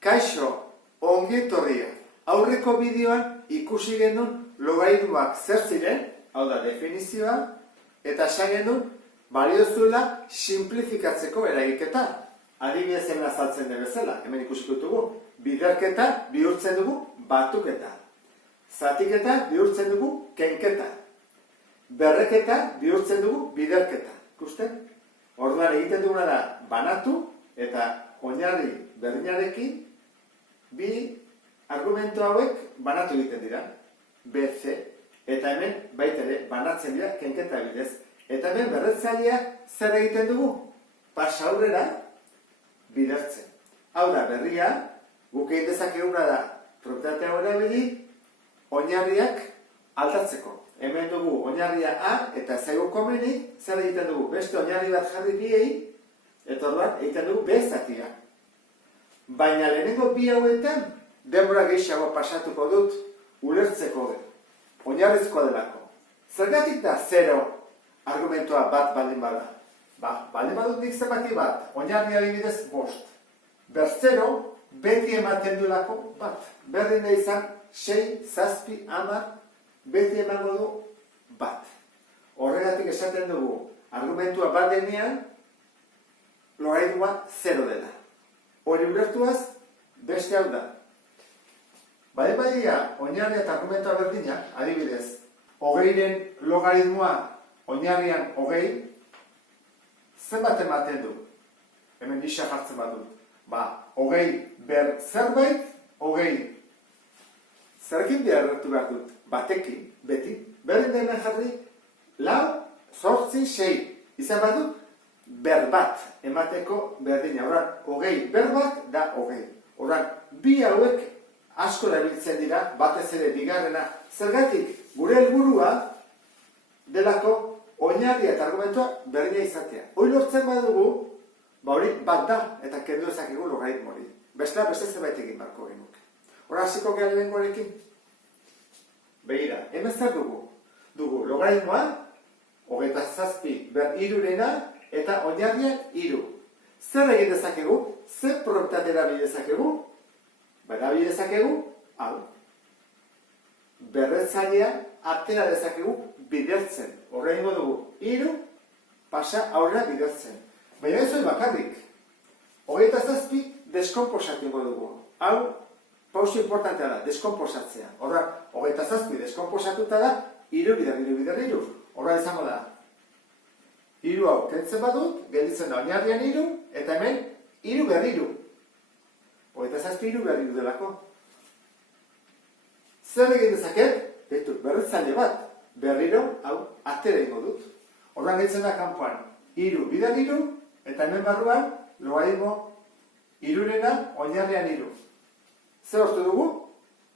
Kaixo, ongi etorria. Aurreko bideoan ikusi genuen logaritmoak zer ziren, hau da definizioa, eta esan genuen baliozula simplifikatzeko eragiketa. Adibidez hemen azaltzen den bezala, hemen ikusiko dugu, biderketa bihurtzen dugu batuketa. Zatiketa bihurtzen dugu kenketa. Berreketa bihurtzen dugu biderketa. Ikusten? Orduan egiten duguna da banatu eta oinarri berdinarekin bi argumentu hauek banatu egiten dira. BC. Eta hemen baita ere banatzen dira kenketa bidez. Eta hemen berretzailea zer egiten dugu? Pasa aurrera bidertzen. Hau da berria, guk egin dezakeguna da propietatea erabili oinarriak aldatzeko. Hemen dugu oinarria A eta zaigu komeni zer egiten dugu? Beste oinarri bat jarri biei eta orduan egiten dugu B zatia. Baina lehenengo bi hauetan denbora gehiago pasatuko dut ulertzeko oinarrizkoa delako. Zergatik da 0 argumentua bat baldin bada? Baldin badut nik zenbaki bat, oinarria adibidez 5. Ber 0 beti ematen duelako bat. Berdin da izan 6, 7, 10, beti emango du bat. Horregatik esaten dugu, argumentua bat denean, logaritmoa 0 dela. Hori ulertuaz, beste hau da. Badia, oinarria eta argumentua berdina, adibidez, 20ren logaritmoa oinarrian 20, zenbat ematen du? Hemen isa jartzen badut. 20 ber zerbait, 20. Zerrekin biharretu behar dut? Batekin, beti. Berdin da hemen jarri, 4, 8, 6. Izan badut, ber bat emateko berdina. Horan, 20 ber bat da 20. Horan, bi hauek asko erabiltzen dira, batez ere bigarrena. Zergatik, gure helburua delako oinarria eta argumentua berdina izatea. Hori lortzen badugu, hori bat da eta kendu ezakegu logaritmo hori. Beste zerbait egin barko genuke. Hora hasiko gara lehengoarekin. Begira, hemen zer dugu? Dugu logaritmoa, 27 ber 3 eta oinarriak 3. Zer egin dezakegu? Zer propietate erabili dezakegu? Erabili dezakegu, hau. Berretzailea atera dezakegu bidertzen. Horrengo dugu, 3 pasa aurrera bidertzen. Baina ez hori bakarrik. 27 deskomposatuko dugu. Hau, pauso importantea da, deskomposatzea. Horra, 27 deskomposatuta da, 3 bider 3. Horra izango da. 3 hau kentzen badut, gelditzen da oinarrian 3, eta hemen 3 ber 3. 27 3 ber 3 delako. Zer egin dezaket? Berretzaile bat. Berriro, hau, atera ingo dut. Horran gehitzen da kanpoan, 3 bider 3, eta hemen barruan, logaritmo 3rena oinarrian 3. Zer hortu dugu?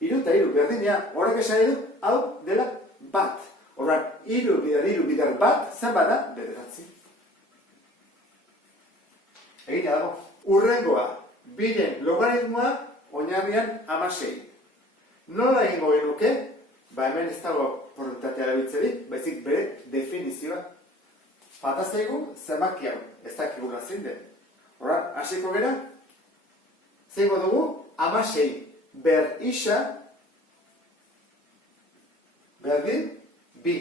3 eta 3, berdina, horrek esan edu, hau dela bat. Horran, 3 bider bat, zen bada, 9. Egin dago. Urrengoa, biren logaritmoa oinarrian 16. Nola egingo genuke? Hemen ez dago propietatea erabiltzerik, baizik bere definizioa. Falta zaigu zenbaki hau, ez dakigula zein den. Horran, hasiko gera, zeingo dugu, 16 ber isa berdin 2.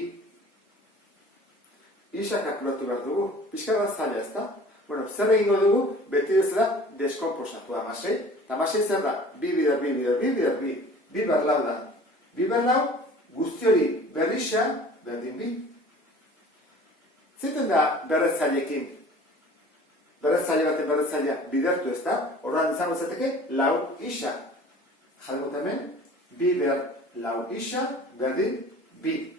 Isa kalkulatu behar dugu, pixka bat zaila ez da? Bueno, zer egingo dugu, beti bezala deskomposatu 16. Eta 16 zer da, 2 bider 2 bider 2 bider 2. 2 ber lau da. 2 ber lau, guzti hori berrisa berdin 2. Ziten da berretzailekin? Berretzaile baten berretzailea bidertu ez da, horrean izango zateke lau isa. Jargot hemen, 2 ber lau isa berdin 2.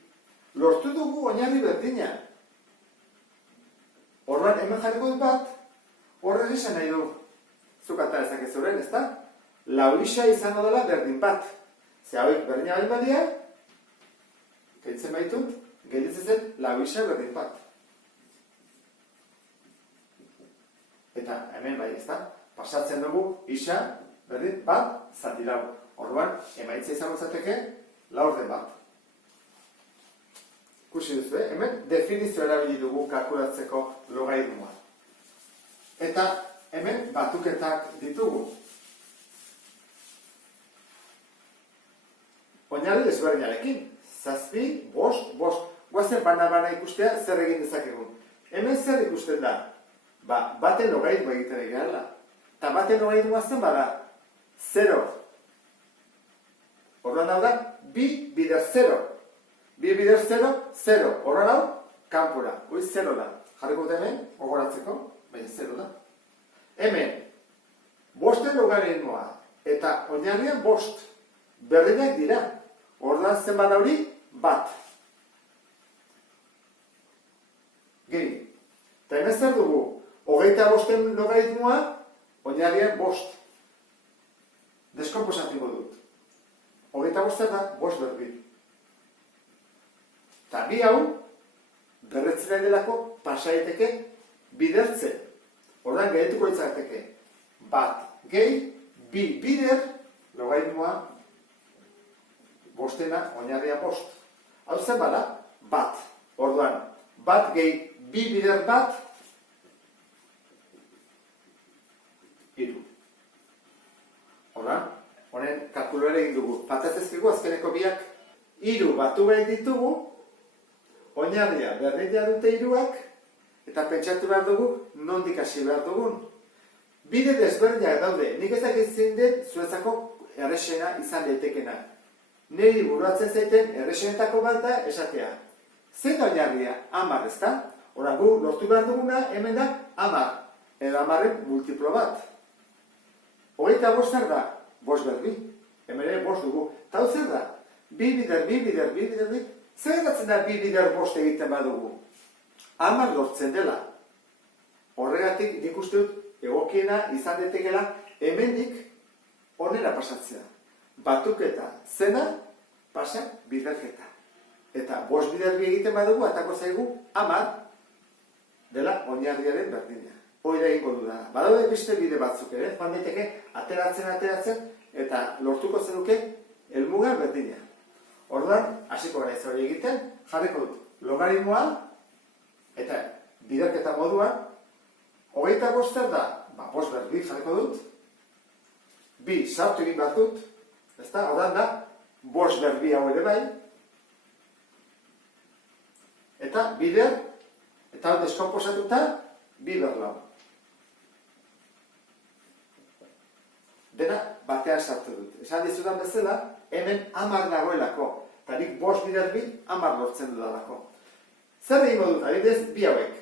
Lortu dugu oinarri berdina. Horrean hemen jarriko bat, horren izan nahi du. Zukata ezak horren, ez da? Lau isa izango dela berdin bat. Ze hauek berdina bain badia, gehitzen baitut, gelditzen zen lau isa berdin bat. Eta hemen bai ez da, pasatzen dugu isa berdin bat zati lau. Orduan, emaitza izango zateke laurden bat. Ikusi duzu, hemen definizio erabili dugu kalkulatzeko logaritmoa. Eta hemen batuketak ditugu. desberdinarekin. 7, 5, 5. Guazen bana ikustea zer egin dezakegun. Hemen zer ikusten da? Baten logaritmoa egiten egiala. Eta baten logaritmoa zen bada 0. Horren hau da, 2 bider 0. 2 bider 0, 0. Horren hau, kanpora. Hoi 0 da. Jarriko dut hemen, gogoratzeko, baina 0 da. Hemen, bosten logaritmoa eta oinarrian bost. Berdinak dira. Horren zen bada hori, bat. Gehi. Eta hemen zer dugu? 25 logaritmoa, oinarrian bost. Deskomposatiko dut. 25 da, bost berbi. Eta bi hau, berretzen delako, pasaiteke bidertze. Hordan gehituko itzateke. Bat, gehi, bi bider, logaritmoa, bostena, oinarria bost. Hau zen bada, bat. Orduan, bat gehi, bi bider bat, hiru. Horran, honen kalkuloare egin dugu. Faltatzezkigu azkeneko biak. Hiru batu behar ditugu, oinarria berdina dute hiruak, eta pentsatu behar dugu, nondik hasi behar dugun. Bide desberdinak daude, nik ezak ezin den zuretzako errexena izan daitekena. Niri buruatzen zaiten errexenetako bat da esatea. Zein da oinarria? 10, ezta? Hora, gu lortu behar duguna hemen da 10, edo 10-en multiplo bat. 25 zer da? 5 berbi. Hemen ere 5 dugu. Eta hau zer da? 2 bider. Zer eratzen da 2 bider 5 egiten badugu? 10 lortzen dela. Horregatik nik uste dut egokiena izan daitekeela hemendik onera pasatzea. Batuketa zena, pasa biderketa. Eta 5 bider bi egiten badugu, atako zaigu 10 dela oinarriaren berdina. Hoi da egingo du da. Badaude beste bide batzuk ere, joan daiteke ateratzen, eta lortuko zenuke helmuga berdina. Orduan, hasiko gara ez hori egiten, jarriko dut logaritmoa, eta biderketa moduan, 25 zer da, 5 berbi jarriko dut, 2 sartu egin bat dut, ezta, orduan da, 5 berbi hau ere bai, eta bider, eta hau deskomposatuta, 2 berlau. Dena batean sartu dut. Esan dizudan bezala, hemen 10 dagoelako. Eta nik 5 bider bi 10 lortzen dudalako. Zer egingo dut, adibidez, bi hauek.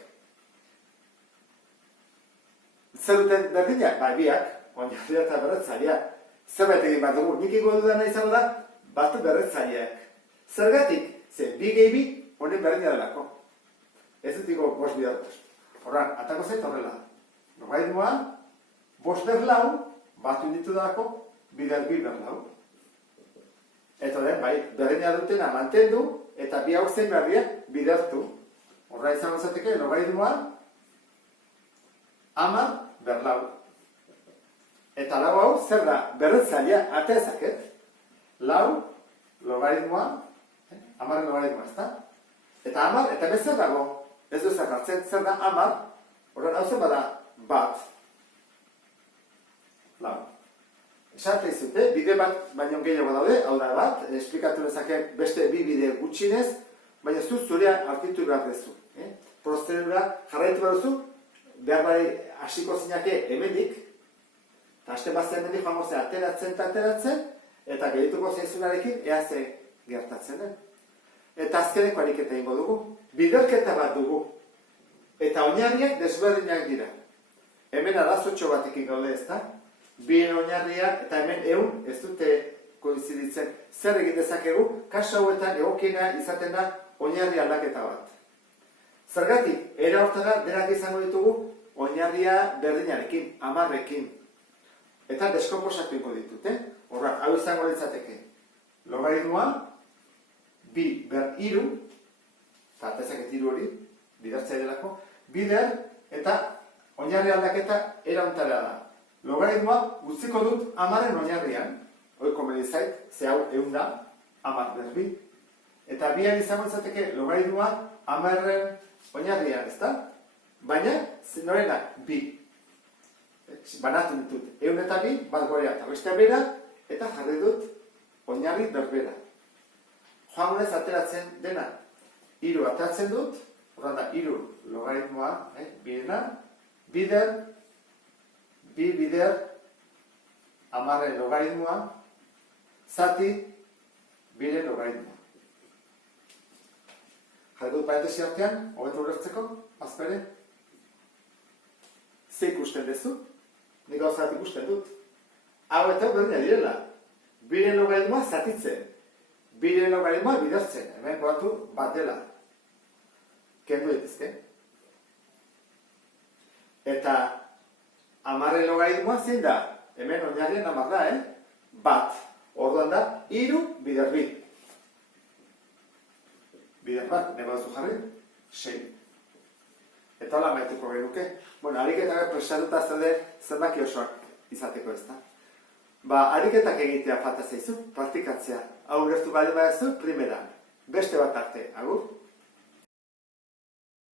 Zer duten berdinak? Biak, oinarria eta berretzailea. Zerbait egin bat dugu, nik egingo dudana izango da, batu berretzaileak. Zergatik, ze bi gehi bi, honen berdina delako. Ez dut iko 5 bider 5. Horran, atako zait horrela. Logaritmoa, 5 berlau, batu inditu dalako, bider bi berlau. Eta den, berdina dutena mantendu, eta bi hau zen berriak bidertu. Horra izango zateke, logaritmoa, 10 berlau. Eta lau hau, zer da, berretzailea, ate ezaket. Lau, logaritmoa, 10 logaritmoa, ez da? Eta 10, eta bezer dago, ez duzak hartzen, zer da 10, horren hau zen bada, bat. Lau. Esate izute, bide bat baino gehiago daude, hau da bat, esplikatu dezake beste bi bide gutxinez, baina zurea aurkitu behar dezu. Prozedura jarraitu behar duzu, behar bai hasiko zinake hemendik, eta hasten bat zen hemendik joango zen ateratzen, eta gehituko zaizunarekin ea ze gertatzen den. Eta azkeneko ariketa egingo dugu. Biderketa bat dugu. Eta oinarriak desberdinak dira. Hemen arazotxo batekin gaude ez da? Bien oinarria eta hemen ehun ez dute koinziditzen. Zer egin dezakegu, kasu hauetan egokiena izaten da oinarri aldaketa bat. Zergatik, era hortara denak izango ditugu oinarria berdinarekin, 10ekin. Eta deskomposatuko ditut, Horra, hau izango litzateke. Logaritmoa, 2 ber 3, eta atezaket 3 hori, bidertzea delako, bider eta oinarri aldaketa erauntara da. Logaritmoa utziko dut 10en oinarrian, hori komeni zait, ze hau 100 da, 10 berbi, eta bian izango izateke logaritmoa 10en oinarrian, ez da? Baina, norena, 2. Banatu ditut, 100 eta 2, bat gorea eta bestea bera, eta jarri dut oinarri berbera. joangunez ateratzen dena. 3 ateratzen dut, horren da, 3 logaritmoa, birena, bider, 2 bider, 10 logaritmoa, zati, 2 logaritmoa. Jarri dut parentesi artean, hobeto ulertzeko, azpere. Ze ikusten duzu? Nik gauzat ikusten dut. Hau eta berdina direla. 2 logaritmoa zatitzen. 2 logaritmoa bidertzen. Hemen goatu bat dela. Kendu dituzke. Eta 10 logaritmoa zein da? Hemen oinarrien 10 da, Bat. Orduan da, 3 bider 2. Bider bat, nebo duzu jarri? 6. Eta hola maituko genuke. Bueno, ariketa prestatuta zaude zenbaki osoak izateko ez da. Ariketak egitea falta zaizu, praktikatzea. Hau ulertu baldin baduzu, primeran. Beste bat arte, agur?